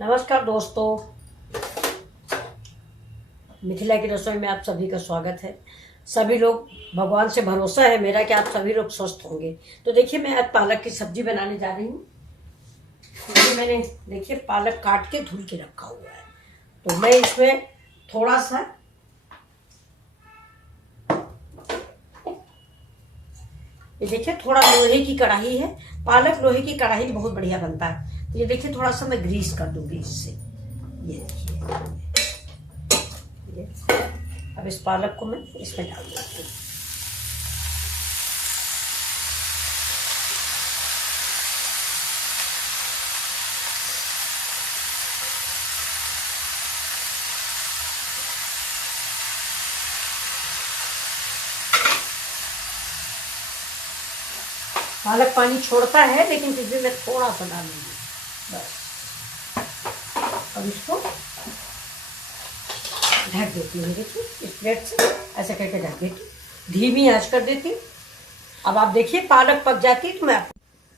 नमस्कार दोस्तों, मिथिला की रसोई में आप सभी का स्वागत है। सभी लोग, भगवान से भरोसा है मेरा कि आप सभी लोग स्वस्थ होंगे। तो देखिए, मैं आज पालक की सब्जी बनाने जा रही हूँ। ये मैंने देखिए पालक काट के धुल के रखा हुआ है। तो मैं इसमें थोड़ा सा ये देखिए, थोड़ा लोहे की कढ़ाई है। पालक लोहे की कढ़ाई में बहुत बढ़िया बनता है। तो ये देखिए, थोड़ा सा मैं ग्रीस कर दूंगी इससे। ये देखिए, अब इस पालक को मैं इसमें डाल देती हूँ। पालक पानी छोड़ता है, लेकिन फिर भी मैं थोड़ा सा डालूंगी बस। अब इसको ढक देती हूँ। देखिए, इस प्लेट से ऐसे करके ढक देती हूँ, धीमी आंच कर देती हूँ। अब आप देखिए, पालक पक जाती है तो मैं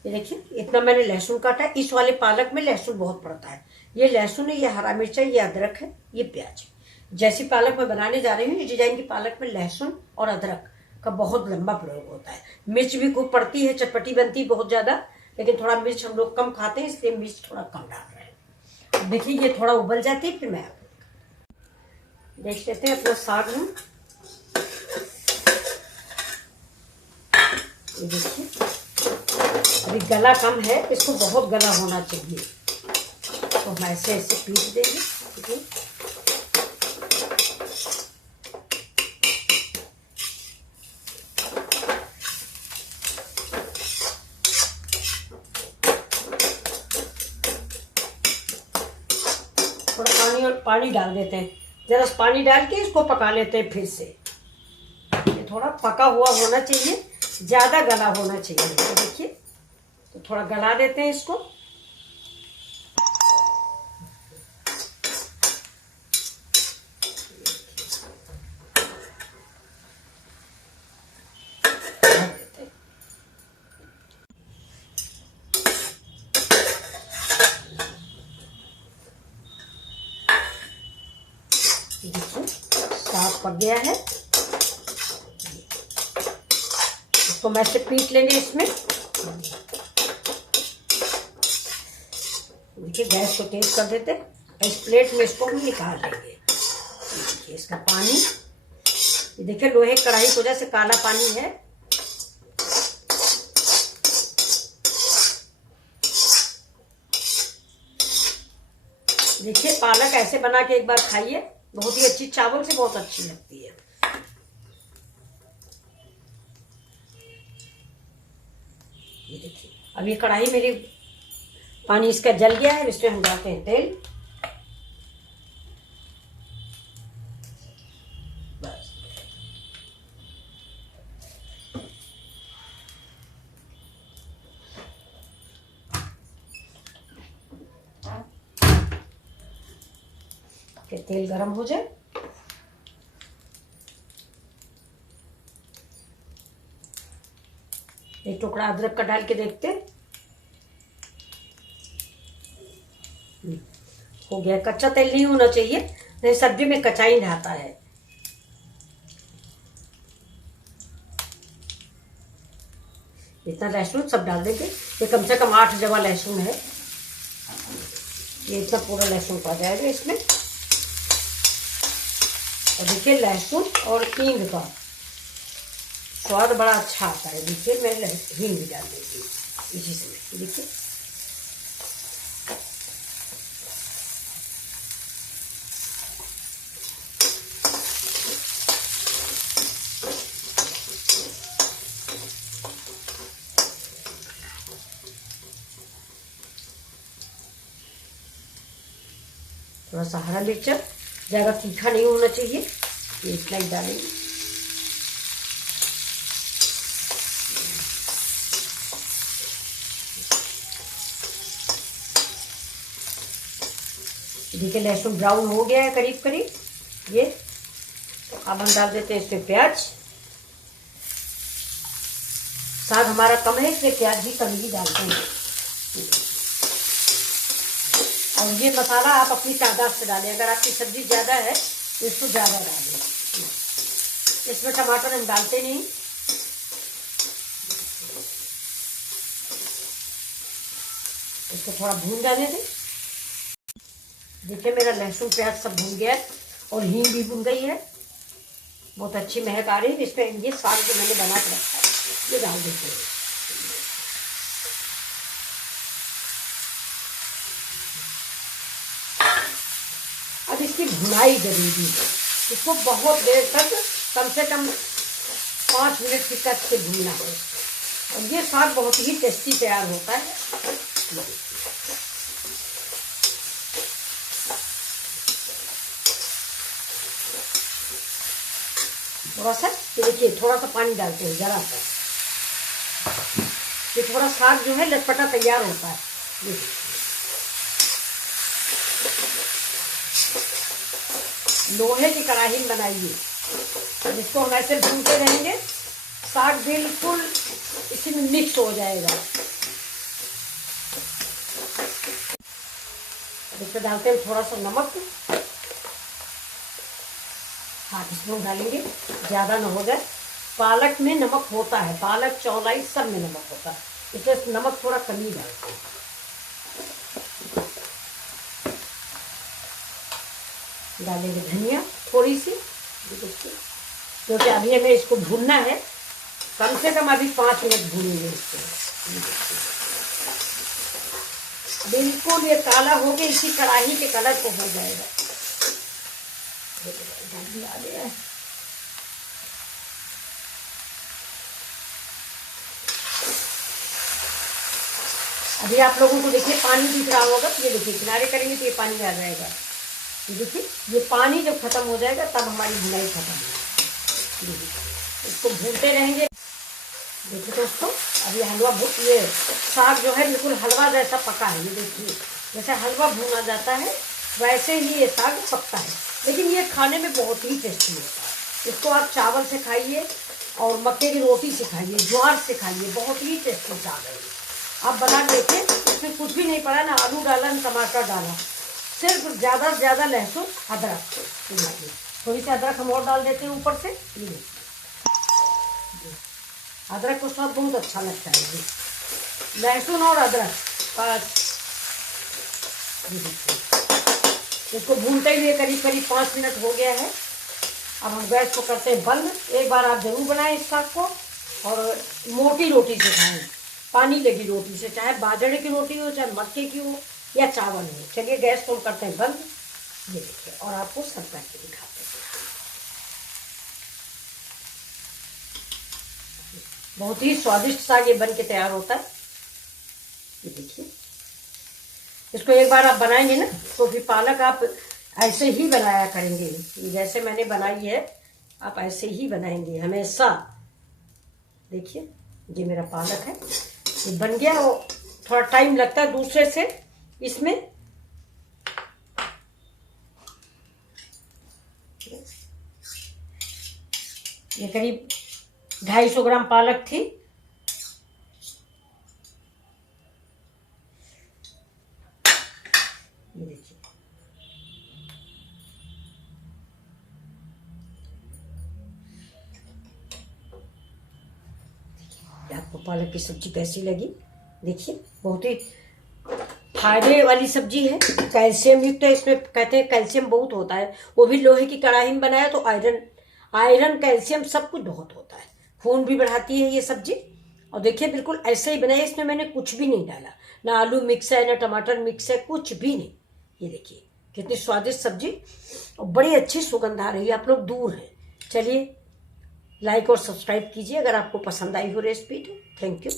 ये देखिए, इतना मैंने लहसुन काटा है। इस वाले पालक में लहसुन बहुत पड़ता है। ये लहसुन है, ये हरा मिर्चा, ये अदरक है, ये प्याज। जैसी पालक मैं बनाने जा रही हूँ, इस डिजाइन की पालक में लहसुन और अदरक का बहुत लंबा प्रयोग होता है। मिर्च भी खूब पड़ती है, चटपटी बनती है बहुत ज्यादा, लेकिन थोड़ा मिर्च हम लोग कम खाते हैं, इसलिए मिर्च थोड़ा कम डाल रहे हैं। देखिए, ये थोड़ा उबल जाती है, फिर मैं देख लेते हैं अपना साग हम। ये देखिए, अभी गला कम है, इसको बहुत गला होना चाहिए। तो हम ऐसे ऐसे पीस देंगे। देखिए, थोड़ा पानी और पानी डाल देते हैं। जरा पानी डाल के इसको पका लेते हैं फिर से। ये थोड़ा पका हुआ होना चाहिए, ज्यादा गला होना चाहिए। तो देखिए, तो थोड़ा गला देते हैं इसको। देखिए, साग पक गया है। इसको मैं से पीस लेंगे इसमें। देखिए, गैस को तेज कर देते हैं। इस प्लेट में इसको हम निकाल लेंगे। देखिए, इसका पानी, ये देखिए, लोहे कढ़ाई की वजह से काला पानी है। देखिए, पालक ऐसे बना के एक बार खाइए, बहुत ही अच्छी, चावल से बहुत अच्छी लगती है। ये देखिए, अब ये कढ़ाई मेरी, पानी इसका जल गया है। इसमें हम डालते हैं तेल। बस, कि तेल गरम हो जाए। एक टुकड़ा अदरक का डाल के देखते हैं। हो गया। कच्चा तेल नहीं होना चाहिए, नहीं सब्जी में कचाई आता है। इतना लहसुन सब डाल देंगे। ये कम से कम 8 जवा लहसुन है। ये इतना पूरा लहसुन पा जाएगा इसमें। और देखिए, लहसुन और हींग का स्वाद बड़ा अच्छा आता है। देखिए, मैं हींग भी डाल देती हूँ इसी समय। देखिए, थोड़ा सा हरा मिर्च, ज़्यादा तीखा नहीं होना चाहिए, ये इतना ही डालेंगे। देखिए, लहसुन ब्राउन हो गया है करीब करीब। ये तो अब हम डाल देते हैं इसमें प्याज। साग हमारा कम है, इसलिए प्याज भी कम ही डालते हैं। और ये मसाला आप अपनी तादाद से डालें। अगर आपकी सब्जी ज़्यादा है तो इसको ज़्यादा डालें। इसमें टमाटर हम डालते नहीं। इसको थोड़ा भून जाने दें। देखिए मेरा लहसुन प्याज सब भून गया है और हींग भी भून गई है। बहुत अच्छी महक आ रही है। इसमें ये साग जो मैंने बना के रखा है ये डाल देते हैं। अब इसकी भुनाई जरूरी है। इसको बहुत देर तक कम से कम 5 मिनट तक से भूनना है और ये साग बहुत ही टेस्टी तैयार होता है। थोड़ा सा ये देखिए थोड़ा सा पानी डालते हैं जरा सा। ये थोड़ा साग जो है लटपटा तैयार होता है। लोहे की कढ़ाई में बनाइए। जिसको हम ऐसे भूनते रहेंगे साग बिल्कुल इसमें मिक्स हो जाएगा। इसमें डालते हैं थोड़ा सा नमक, हाफ स्पून डालेंगे, ज़्यादा ना हो जाए। पालक में नमक होता है, पालक चौलाई सब में नमक होता है, इसलिए नमक थोड़ा कम ही डालते हैं। डालेंगे धनिया थोड़ी सी, क्योंकि अभी हमें इसको भूनना है। कम से कम अभी 5 मिनट भूनेंगे इसको। बिल्कुल ये काला हो गया, इसी कढ़ाई के कलर को हो जाएगा। अभी आप लोगों को देखिए पानी दिख रहा होगा, ये देखिए किनारे करेंगे तो ये पानी आ जाएगा। ये देखिए ये पानी जब खत्म हो जाएगा तब हमारी भुनाई खत्म हो। इसको भूनते रहेंगे। देखिए दोस्तों अभी हलवा ये साग जो है बिल्कुल हलवा जैसा पका है। ये देखिए जैसे हलवा भूना जाता है वैसे ही ये साग पकता है, लेकिन ये खाने में बहुत ही टेस्टी होता है। इसको आप चावल से खाइए और मक्के की रोटी से खाइए, ज्वार से खाइए, बहुत ही टेस्टी साग है। आप बना देखिए, इसमें कुछ भी नहीं पड़ा, ना आलू डाला ना टमाटर डाला, सिर्फ ज़्यादा से ज़्यादा लहसुन अदरक। थोड़ी सी अदरक हम और डाल देते हैं ऊपर से। अदरक को स्वाद बहुत अच्छा लगता है जी, लहसुन और अदरक बस। इसको भूनते हुए करीब करीब 5 मिनट हो गया है। अब हम गैस को करते हैं बंद। एक बार आप जरूर बनाएं इस साग को और मोटी रोटी से खाएं, पानी लगी रोटी से, चाहे बाजरे की रोटी हो, चाहे मक्के की हो या चावल हो। चलिए गैस को करते हैं बंद। ये देखिए और आपको सब करके दिखाते हैं। बहुत ही स्वादिष्ट साग ये बन के तैयार होता है। ये देखिए इसको एक बार आप बनाएंगे ना तो फिर पालक आप ऐसे ही बनाया करेंगे। जैसे मैंने बनाई है आप ऐसे ही बनाएंगे हमेशा। देखिए ये मेरा पालक है, ये बन गया। वो थोड़ा टाइम लगता है दूसरे से इसमें। ये करीब 250 ग्राम पालक थी। ये देखिए आपको पालक की सब्जी कैसी लगी? देखिए बहुत ही फायदे वाली सब्जी है, कैल्शियम युक्त है। इसमें कहते हैं कैल्शियम बहुत होता है, वो भी लोहे की कढ़ाई में बनाया तो आयरन कैल्शियम सब कुछ बहुत होता है। खून भी बढ़ाती है ये सब्जी। और देखिए बिल्कुल ऐसे ही बनाई, इसमें मैंने कुछ भी नहीं डाला, ना आलू मिक्स है ना टमाटर मिक्स है, कुछ भी नहीं। ये देखिए कितनी स्वादिष्ट सब्जी और बड़ी अच्छी सुगंध आ रही है। आप लोग दूर हैं, चलिए लाइक और सब्सक्राइब कीजिए अगर आपको पसंद आई हो रेसिपी तो। Thank you.